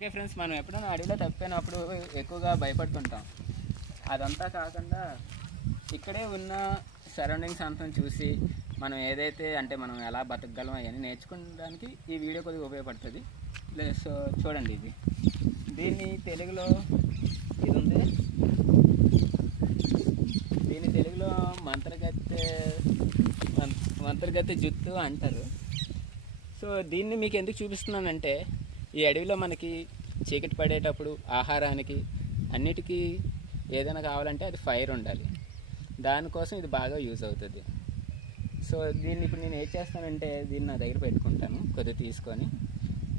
Okay friends, మనం ఎప్పుడైనా అడవిలో తప్పినప్పుడు ఎక్కువగా భయపడుతుంటాం. అదంతా కాకుండా ఇక్కడే ఉన్న సరౌండింగ్స్ అంతా చూసి మనం ఏదైతే అంటే మనం ఎలా బతకగలం అవన్నీ నేర్చుకోవడానికి ఈ వీడియో కొద్దిగా ఉపయోగపడుతుంది. సో చూడండి, దీన్ని తెలుగులో ఇది ఉంది, దీన్ని తెలుగులో మంత్రగత్తె జుత్తు అంటారు. సో దీన్ని మీకు ఎందుకు చూపిస్తున్నానంటే, ఈ అడవిలో మనకి చీకటి పడేటప్పుడు ఆహారానికి అన్నిటికీ ఏదైనా కావాలంటే అది ఫైర్ ఉండాలి. దానికోసం ఇది బాగా యూజ్ అవుతుంది. సో దీన్ని ఇప్పుడు నేను ఏం చేస్తానంటే, దీన్ని నా దగ్గర పెట్టుకుంటాను కొద్దిగా తీసుకొని.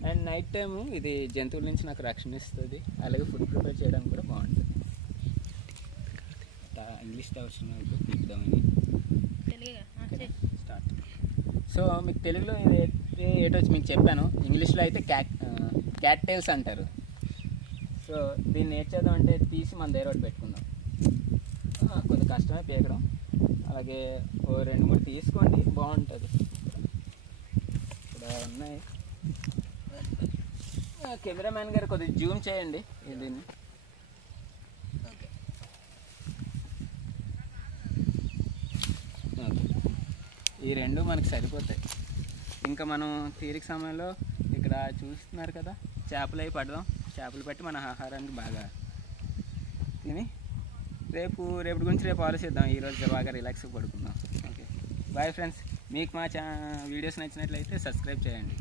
అండ్ నైట్ టైము ఇది జంతువుల నుంచి నాకు రక్షణ ఇస్తుంది, అలాగే ఫుడ్ ప్రిపేర్ చేయడానికి కూడా బాగుంటుంది. ఇంగ్లీష్ అవసరం తీద్దామని స్టార్ట్. సో మీకు తెలుగులో ఏటో మీకు చెప్పాను, ఇంగ్లీష్లో అయితే క్యాట్ టైల్స్ అంటారు. సో దీన్ని ఏం చేద్దామంటే తీసి మన దగ్గర ఒకటి పెట్టుకుందాం. కొంచెం కష్టమే పీకడం, అలాగే ఓ 2-3 తీసుకోండి, బాగుంటుంది. ఇక్కడ ఉన్నాయి. కెమెరామ్యాన్ గారు కొద్దిగా జూమ్ చేయండి దీన్ని. ఈ 2 మనకి సరిపోతాయి. ఇంకా మనం తీరిక సమయంలో ఇక్కడ చూస్తున్నారు కదా, చేపలు అవి పడదాం. చేపలు పెట్టి మన ఆహారానికి బాగా తిని రేపటి గురించి రేపు ఆలోచిద్దాం. ఈరోజు బాగా రిలాక్స్గా పడుకుందాం. Okay, bye friends. మీకు మా వీడియోస్ నచ్చినట్లయితే సబ్స్క్రైబ్ చేయండి.